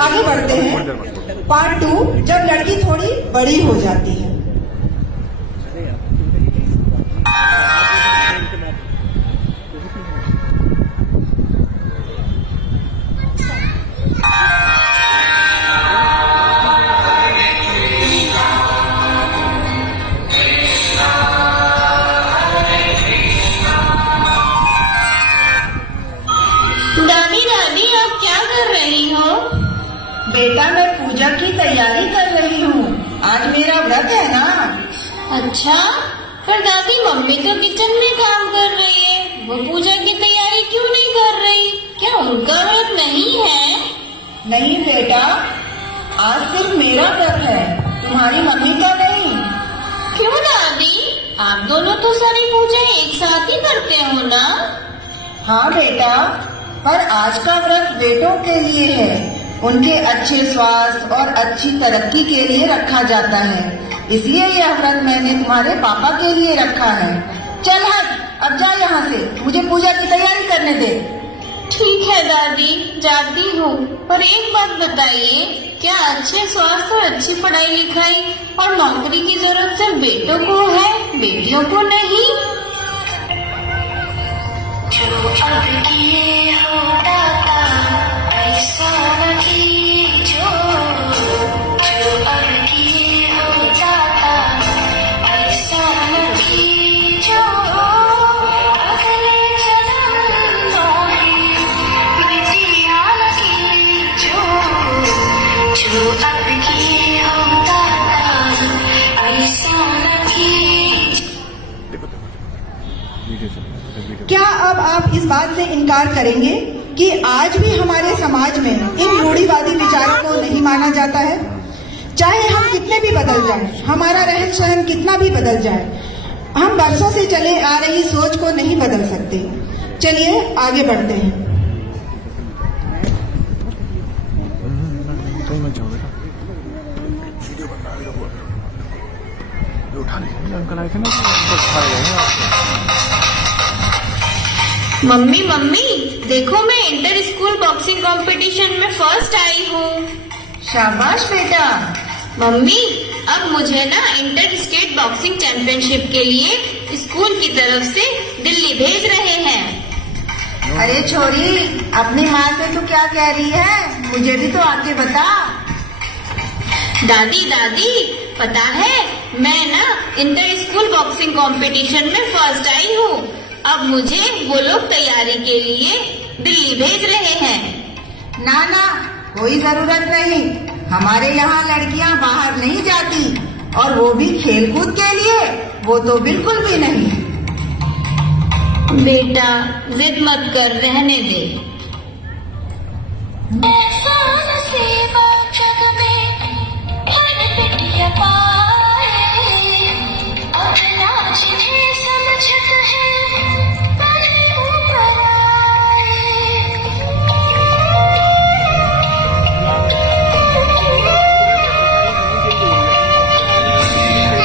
आगे बढ़ते हैं। पार्ट 2, जब लड़की थोड़ी बड़ी हो जाती है। दादी दादी आप क्या कर रही हो? बेटा मैं पूजा की तैयारी कर रही हूँ, आज मेरा व्रत है ना। अच्छा, पर दादी मम्मी तो किचन में काम कर रही है, वो पूजा की तैयारी क्यों नहीं कर रही? क्या उनका व्रत नहीं है? नहीं बेटा, आज सिर्फ मेरा व्रत है, तुम्हारी मम्मी का नहीं। क्यों दादी, आप दोनों तो सारी पूजा एक साथ ही करते हो ना? हाँ बेटा, पर आज का व्रत बेटों के लिए है, उनके अच्छे स्वास्थ्य और अच्छी तरक्की के लिए रखा जाता है, इसलिए यह व्रत मैंने तुम्हारे पापा के लिए रखा है। चल हट, अब जा यहाँ से, मुझे पूजा की तैयारी करने दे। ठीक है दादी, जाती हूँ, पर एक बात बताइए, क्या अच्छे स्वास्थ्य और अच्छी पढ़ाई लिखाई और नौकरी की जरूरत सिर्फ बेटों को है, बेटियों को नहीं? जो अब किए हो दाता ऐसा न कीजो, जो अब किए हो दाता ऐसा न कीजो, अगले जन्म में बिटिया न कीजो, जो अब किए हो दाता ऐसा न कीजो। क्या अब आप इस बात से इनकार करेंगे कि आज भी हमारे समाज में इन रूढ़िवादी विचारों को नहीं माना जाता है? चाहे हम कितने भी बदल जाएं, हमारा रहन सहन कितना भी बदल जाए, हम बरसों से चले आ रही सोच को नहीं बदल सकते। चलिए आगे बढ़ते हैं। मम्मी मम्मी देखो, मैं इंटर स्कूल बॉक्सिंग कंपटीशन में फर्स्ट आई हूँ। शाबाश बेटा। मम्मी अब मुझे ना इंटर स्टेट बॉक्सिंग चैंपियनशिप के लिए स्कूल की तरफ से दिल्ली भेज रहे हैं। अरे छोरी, अपनी माँ से तू क्या कह रही है, मुझे भी तो आके बता। दादी दादी पता है, मैं ना इंटर स्कूल बॉक्सिंग कंपटीशन में फर्स्ट आई हूँ। अब मुझे वो लोग तैयारी के लिए दिल्ली भेज रहे हैं। ना ना, कोई जरूरत नहीं, हमारे यहाँ लड़कियाँ बाहर नहीं जाती, और वो भी खेलकूद के लिए, वो तो बिल्कुल भी नहीं। बेटा जिद मत कर, रहने दे। ऐसा नसीब जग में हर बिटिया पाए, अपना जिन्हें समझत है बड़े ऊपर आए।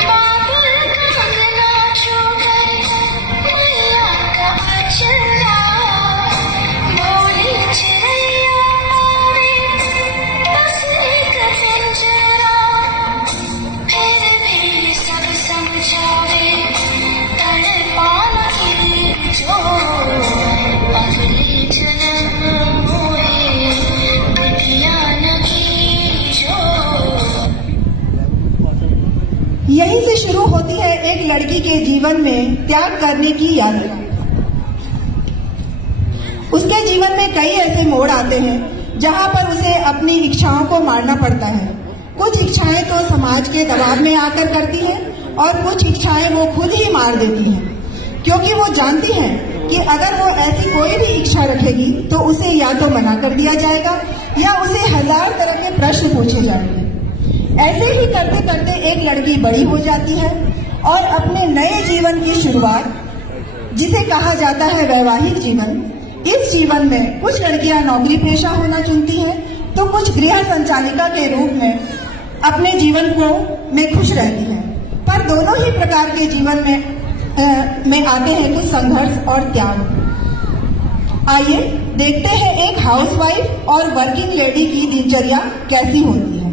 बाबुल कंगना छू गए मैया का अचरा, बोली चिड़ैया मोरे बस एक पिंजरा, फिर भी सब समझावे तड़पा नहीं जो, अगली जन्म मोरे बिटिया नहीं जो। यहीं से शुरू होती है एक लड़की के जीवन में त्याग करने की यात्रा। उसके जीवन में कई ऐसे मोड़ आते हैं जहां पर उसे अपनी इच्छाओं को मारना पड़ता है। कुछ इच्छाएं तो समाज के दबाव में आकर करती हैं, और कुछ इच्छाएं वो खुद ही मार देती हैं, क्योंकि वो जानती हैं कि अगर वो ऐसी कोई भी इच्छा रखेगी तो उसे या तो मना कर दिया जाएगा या उसे 1000 तरह के प्रश्न पूछे जाएंगे। ऐसे ही करते करते एक लड़की बड़ी हो जाती है और अपने नए जीवन की शुरुआत, जिसे कहा जाता है वैवाहिक जीवन, इस जीवन में कुछ लड़कियां नौकरी पेशा होना चुनती हैं, तो कुछ गृह संचालिका के रूप में अपने जीवन में खुश रहती हैं। पर दोनों ही प्रकार के जीवन में आते हैं कुछ संघर्ष और त्याग। आइए देखते हैं एक हाउसवाइफ और वर्किंग लेडी की दिनचर्या कैसी होती है।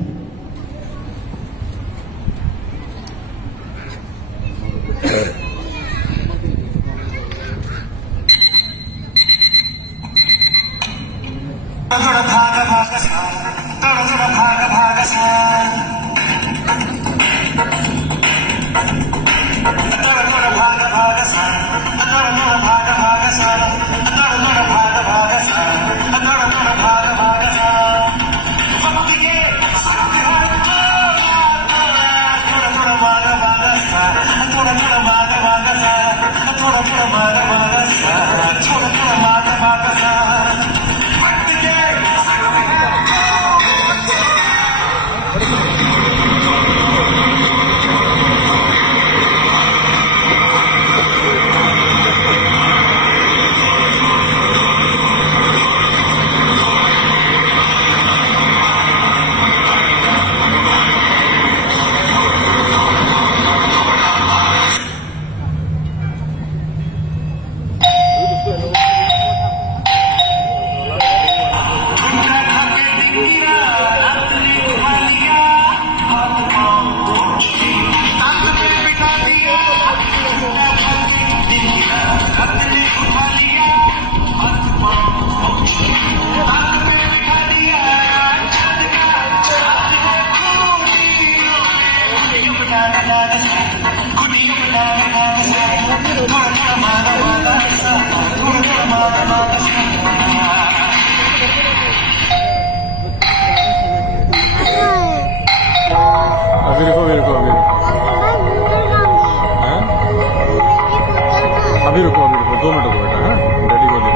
अभी रुको 2 मिनट रुको बेटा। हाँ डैडी को दे।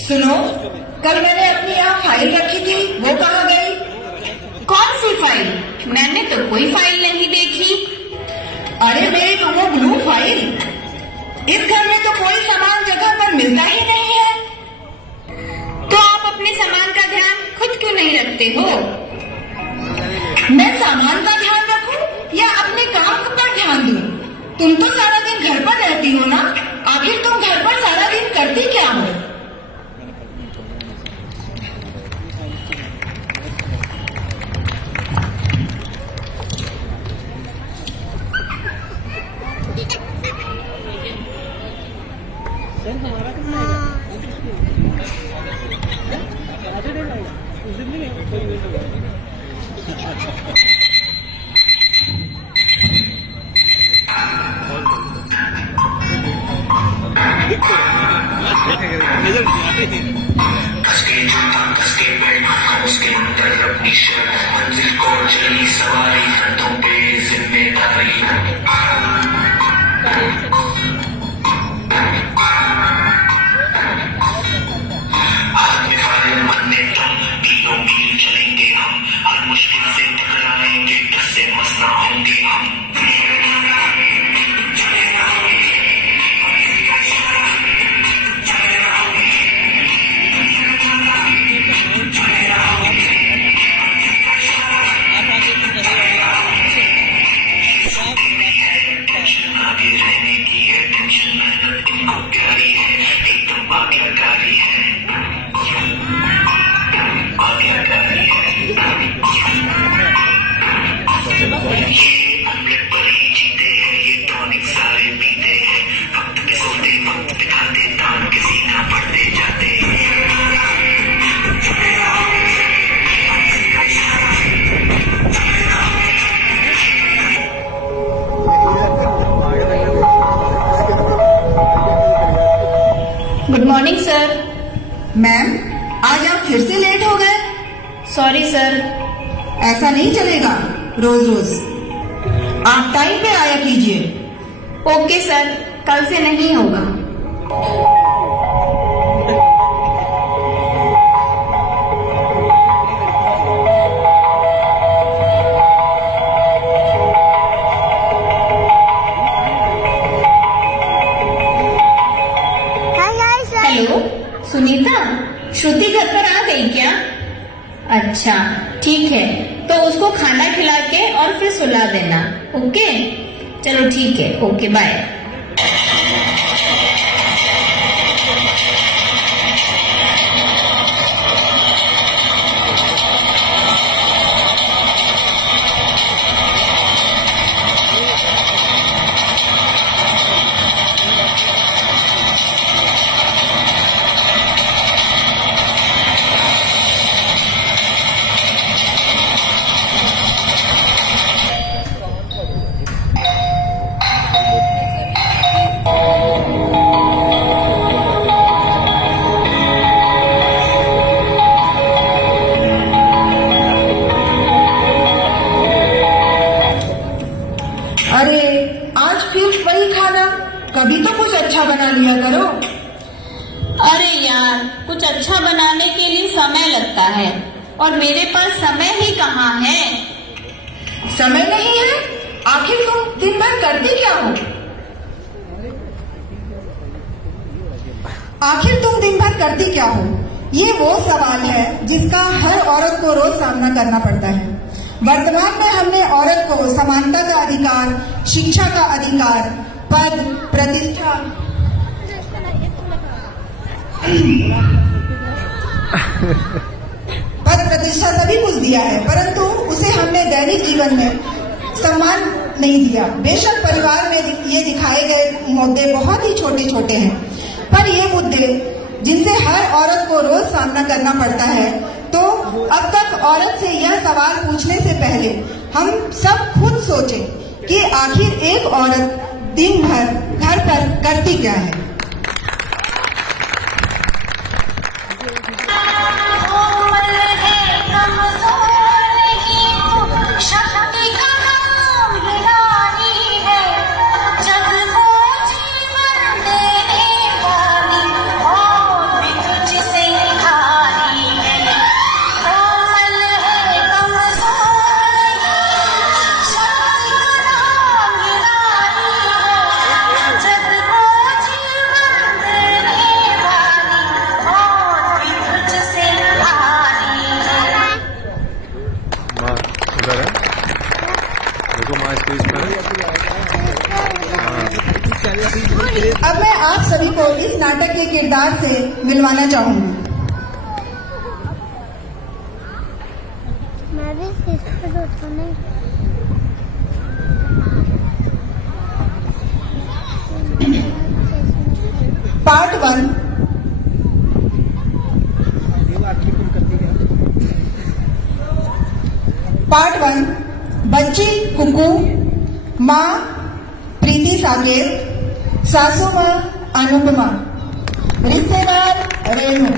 सुनो, कल मैंने अपनी यहाँ फाइल रखी थी, वो कहाँ गई? कौन सी फाइल? मैंने तो कोई फाइल नहीं देखी। अरे मेरी तो वो ब्लू फाइल। इस घर में तो कोई सामान जगह पर मिलता ही नहीं है। तो आप अपने सामान का ध्यान खुद क्यों नहीं रखते हो? मैं सामान का ध्यान रखूं या अपने काम पर ध्यान दूं? तुम तो सारा दिन घर पर रहती हो ना, आखिर तुम घर पर सारा दिन करती क्या हो? उसके अंदर अपनी शर्त मंजिल को चली सवारी कंधों पे जिम्मेदारी आगे फाइल बनने तुम मीलों मील चलेंगे हम हर मुश्किल से टकराएंगे किससे मसला होंगे हम गुड मॉर्निंग सर। मैम, आज आप फिर से लेट हो गए। Sorry sir. ऐसा नहीं चलेगा रोज रोज। आप टाइम पे आया कीजिए। ओके सर, कल से नहीं होगा। ठीक है, तो उसको खाना खिला के और फिर सुला देना। ओके, चलो ठीक है, ओके बाय। अरे आज फिर वही खाना, कभी तो कुछ अच्छा बना लिया करो। अरे यार, कुछ अच्छा बनाने के लिए समय लगता है और मेरे पास समय ही कहाँ है। समय नहीं है? आखिर तुम दिन भर करती क्या हो? आखिर तुम दिन भर करती क्या हो? ये वो सवाल है जिसका हर औरत को रोज सामना करना पड़ता है। वर्तमान में हमने औरत को समानता का अधिकार, शिक्षा का अधिकार, पद प्रतिष्ठा सभी कुछ दिया है, परंतु उसे हमने दैनिक जीवन में सम्मान नहीं दिया। बेशक परिवार में ये दिखाए गए मुद्दे बहुत ही छोटे छोटे हैं, पर ये मुद्दे जिनसे हर औरत को रोज सामना करना पड़ता है, तो अब तक औरत से यह सवाल पूछने से पहले हम सब खुद सोचें कि आखिर एक औरत दिन भर घर पर करती क्या है। अब मैं आप सभी को इस नाटक के किरदार से मिलवाना चाहूंगी। पार्ट 1। पार्ट 1। बच्ची कुकू, माँ प्रीति साकेत, सासू माँ अनुपमा, रिश्तेदार रेणु।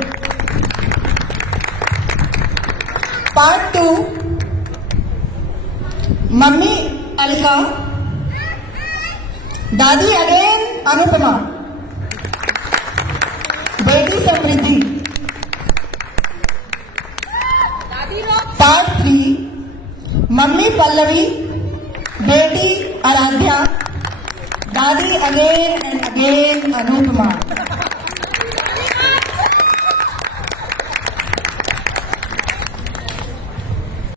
पार्ट 2। मम्मी अलका, दादी अगेन अनुपमा, बेटी समृद्धि। पार्ट 3। मम्मी पल्लवी, बेटी आराध्या, दादी अगेन एंड अगेन अनुपमा।